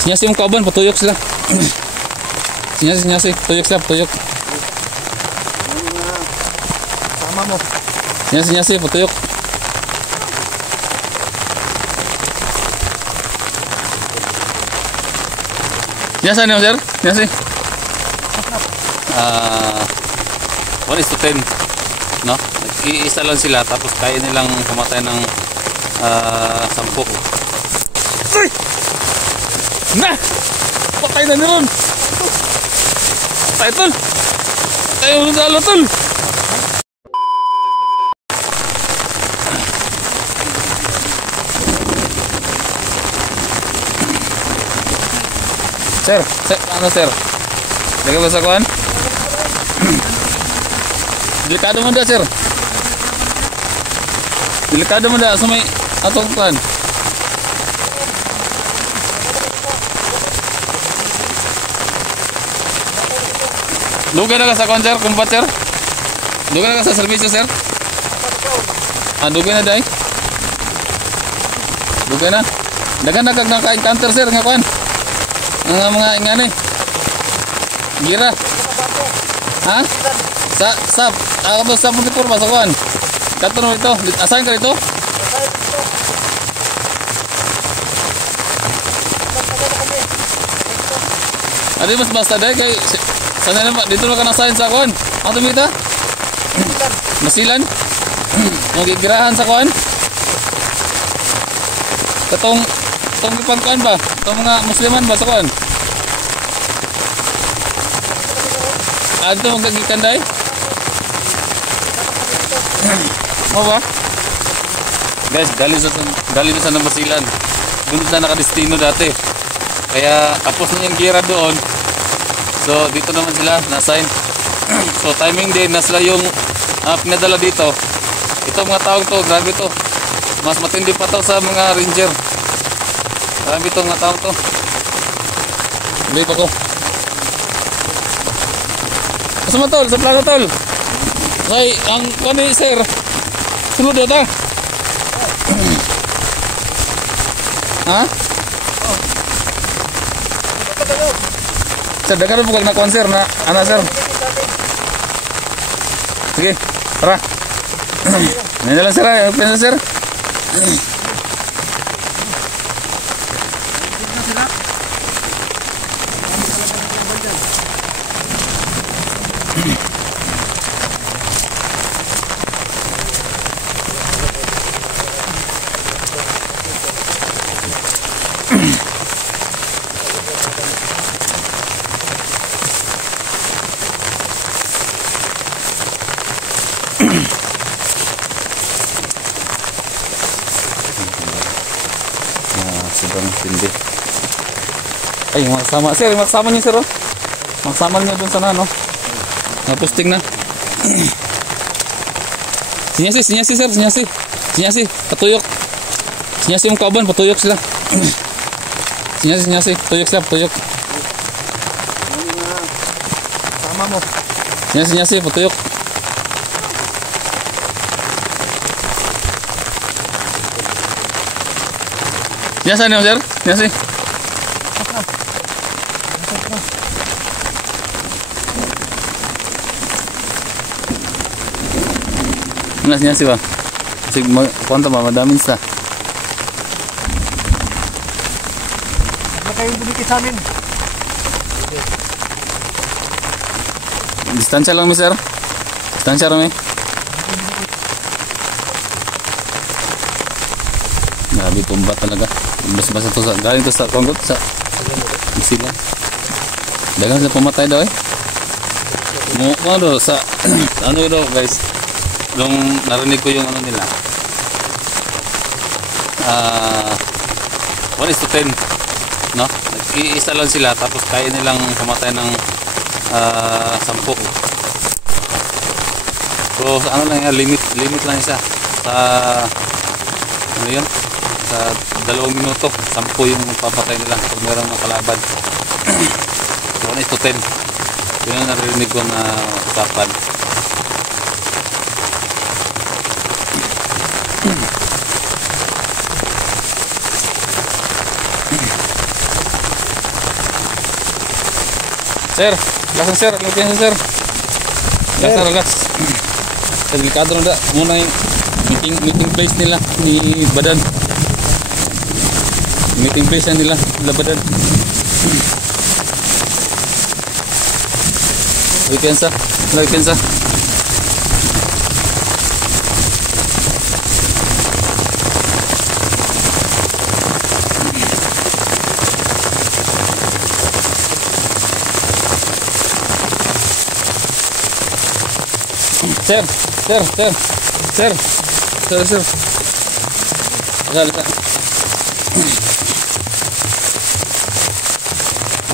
Sinyasi yung kauban, patuyok sila. Sinyasi, tuyok sila, patuyok. Sama mo. Sinyasi, patuyok. Sinyasi niyo, sir? Sinyasi. 1:10. No? Iisa lang sila, tapos kaya nilang pumatay ng 10. Uy! Na! Patay na niron! Patay tol! Patay yung dalo tol! Sir, ano sir? Lagay ba sa kuhan? Delikado mo da sir. Delikado mo da sa may atong kuhan. Dugay na ka sa kuhan sir, kumpat sir? Dugay na ka sa servisyo sir? Dugay na day? Dugay na? Dagan na kag naka-encounter sir nga kuhan? Ang mga ingani. Gira. Ha? Ako sa Putipur ba sa kuhan? Kato ito. Asahin ka dito? Adi mas basta dahil kay sana naman dito na ka nasahin sa kuhan. Ang tumita? Masilan? Magigirahan sa kuhan? Katong ipangkuhan ba? Itong mga Musliman ba sa kuhan? Dito magagikanday? Mo ba? Guys, dali sa Nabasilan. Doon na nakadestino dati. Kaya tapos na yung gira doon. So dito naman sila na-assign. So timing din na sila yung pinadala dito. Ito mga taong to, grabe to. Mas matindi pa to sa mga ranger. Grabe to mga taong to. Balik ako. Kasama tol, sa plano tol. Say, ang kani sir. Sulod ata. Ha? Sir, dagan mo kag na konser na ana sir. Sige, tara. Nandiyan lang sir, pensa sir. Sobrang tindi. Ay, magsama sir, magsama niyo sir oh. Magsama niyo dun sana no. Naposting na. Sinyasi sir, sinyasi. Sinyasi, patuyok. Sinyasi yung kauban, patuyok sila. Sinyasi, patuyok sila, patuyok. Sama mo. Sinyasi, patuyok. Sinyasi niyo sir, sinyasi. Sinyasi ba? Kasi kuwanta ba, madamin sa. Ano kayong bumikit sa amin? Distansya lang mi sir. Distansya lang mi. Grabe tumba talaga. Basta to sa galing to sa konggot sa sila. Dagan sa pumatay daw eh. Mo do sa ano do guys. Nung narinig ko yung ano nila. 1:10. No? Iisa lang sila tapos kaya nilang pumatay ng 10. So ano lang yan, limit lang isa sa ano yun, sa 2 minuto 10 yung papatay nila pag mayroong makalaban. 1:10 yun ang narinig ko na usapan. Sir, relax sir, sir. Relax na, relax. Delikado na muna yung meeting place nila ni Badan. Meeting place nila Badan. Weekend sa. Sir. Lisa.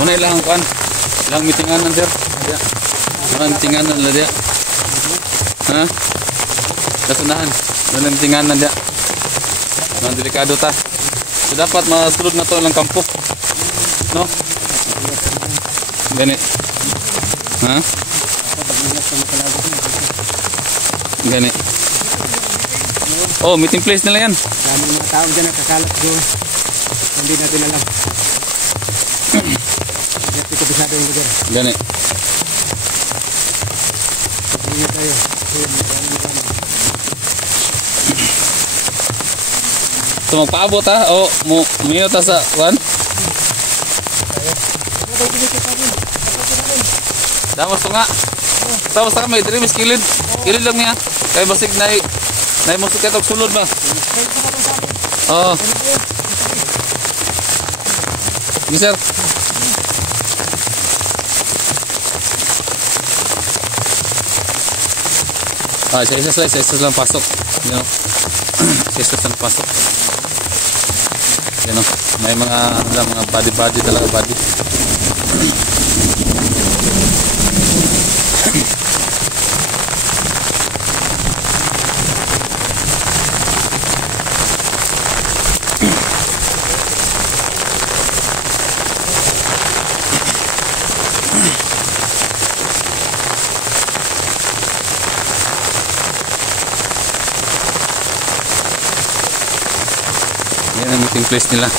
Muna ilang kuan. Ilang meetinganan sir. Ilang meetinganan la dia. Ha? Dasunahan. Ilang meetinganan dia. Mga delikado ta. So dapat masulod na to ilang kampo. No? Gani. Ha? Gani. Oh, meeting place nila yan. Maraming mga tao dyan nakakalat doon. Hindi natin alam. Hindi ko bisado yung lugar. Gani. Ingat tayo. So magpaabot ha? O umiyo ta sa one? Damas to nga. Tapos na kami, diri mis kilid. Kilid lang niya. Kaya basig na musok kayo sulod ba? Oo. Sige sir. Isa lang pasok. You know? Isa lang pasok. You know? May mga body talaga body. Yan ang meeting place nila.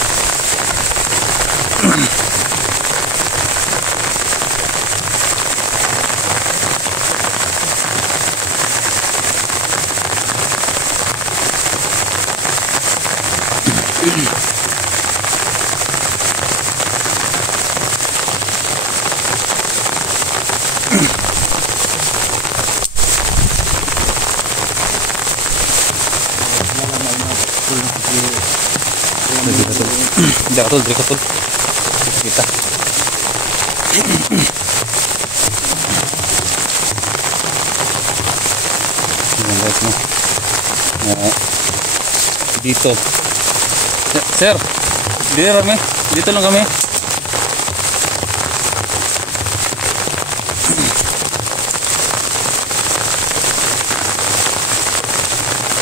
Dari katul. Kita. Guys mo. Dito. Sir, dito lang kami.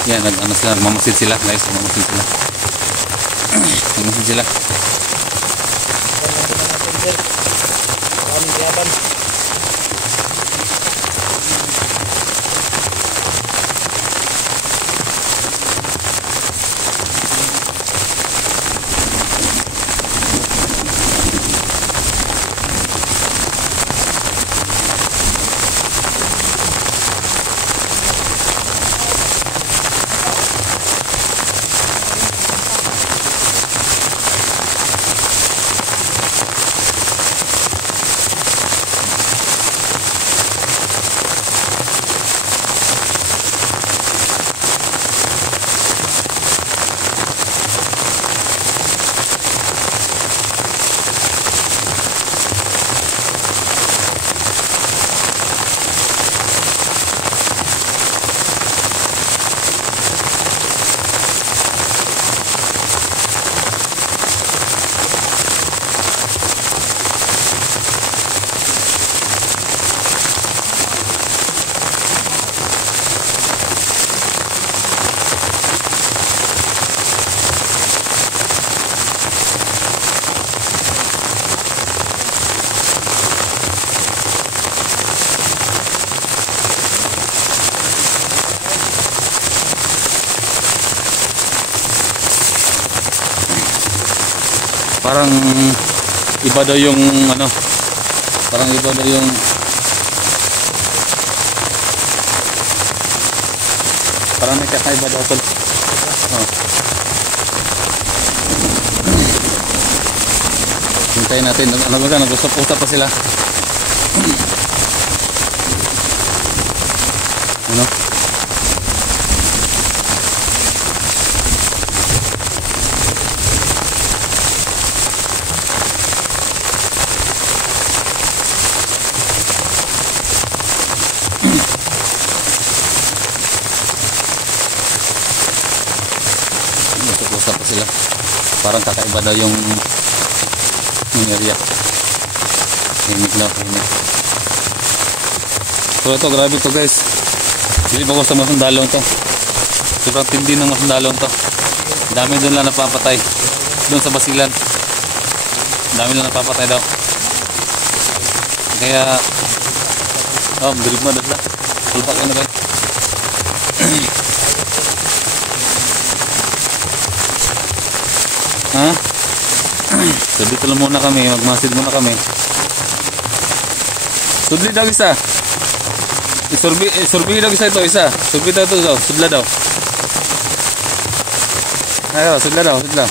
Yan, mamasid sila guys, mamasid sila. Parang iba daw yung Parang iba na yung parang may kakaiba daw tol. Oh. Hintayin natin. Ano ba ka? Nag-usap-usap pa sila. Ano? Nag-usap pa sila. Parang kakaiba daw yung area. Himik na, himik. So ito, grabe to guys. Hindi pa gusto masundalong to. Sobrang tindi ng masundalong to. Dami doon lang napapatay. Doon sa Basilan. Dami lang napapatay daw. Kaya drip mo doon lang. Tulpak ka na guys. Ha? So dito lang muna kami, magmasid muna kami. Sudli daw isa. Surbi daw isa ito, isa. Surbi daw ito, sudla daw. Ayo, sudla daw, sudla.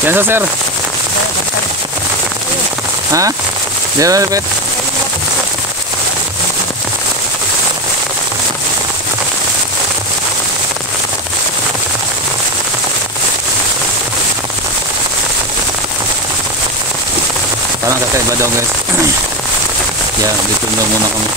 Yan sa sir. Ha? Diyan na repet. Parang kakaiba daw guys. Kaya dito lang muna kami.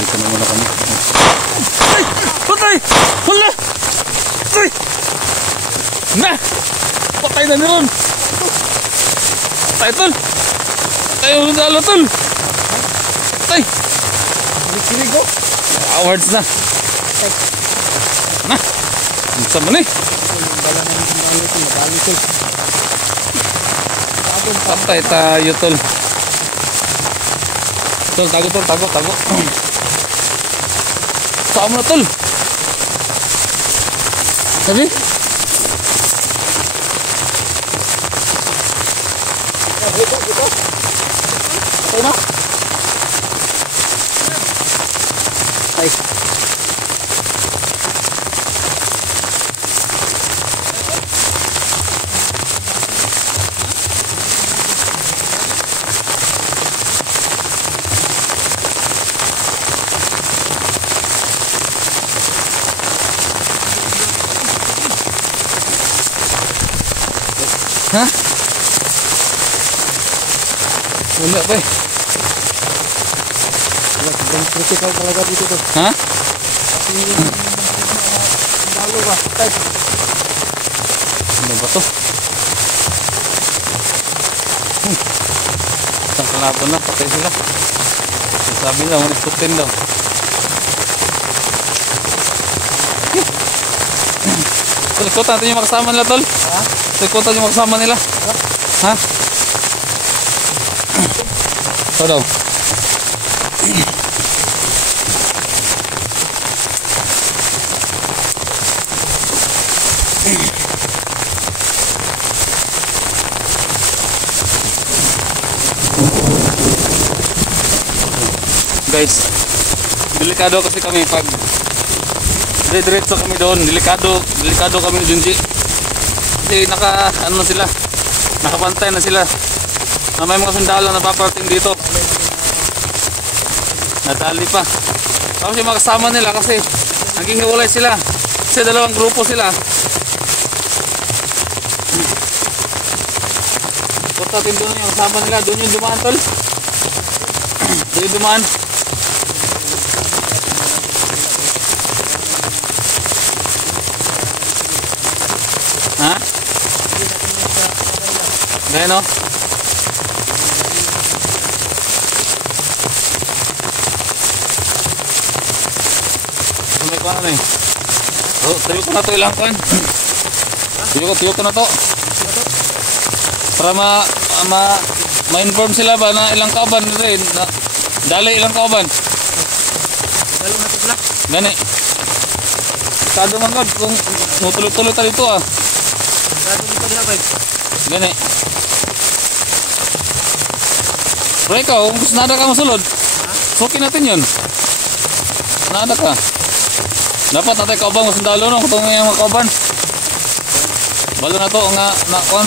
Dito na muna kami. Ay! Patay! Hala! Ay! Na! Patay na niron! Patay tol! Patay yung dalo tol! Patay! Kilig ko! Awards na! Na! Ang sama ni! Patay tayo tol! Tol, tago tol, tago, tago. Saan mo na tol? Sabi? Patay na? Ay. Ha? Wala pa eh. Sobrang critical talaga dito to. Ha? Lalo ba? Patay. Ano ba to? Isang kalaban na, patay sila. Sabi na, 1 daw. Tol, ikutan natin yung makasama nila tol. Ha? Ikutan yung makasama nila. Ha? Ito daw. Guys, delikado kasi kami pag diretso kami doon, delikado kami doon kasi ano na sila, nakapantay na sila na may mga sundalo na paparating dito, nadali pa tapos yung mga kasama nila kasi naghihiwalay sila kasi dalawang grupo sila. Punta natin doon yung kasama nila, doon yung dumaan tol, doon yung dumaan. Ha? Ganyan o. ko na eh. Oh, tuyo ko na to ilang kan. Tuyo ko na to. Para ma-inform sila ba na ilang kauban rin. Na, dali ilang kauban. Dalo na to sila. Gani. Kado man God kung tuloy-tuloy ta dito ah. Dalo dito diha bay. Gani. Pero ikaw, kung gusto nada ka masulod, suki natin yun. Nada ka. Dapat natin kaubang mas dalo no, kung yung mga kauban. Balo na to nga na kon.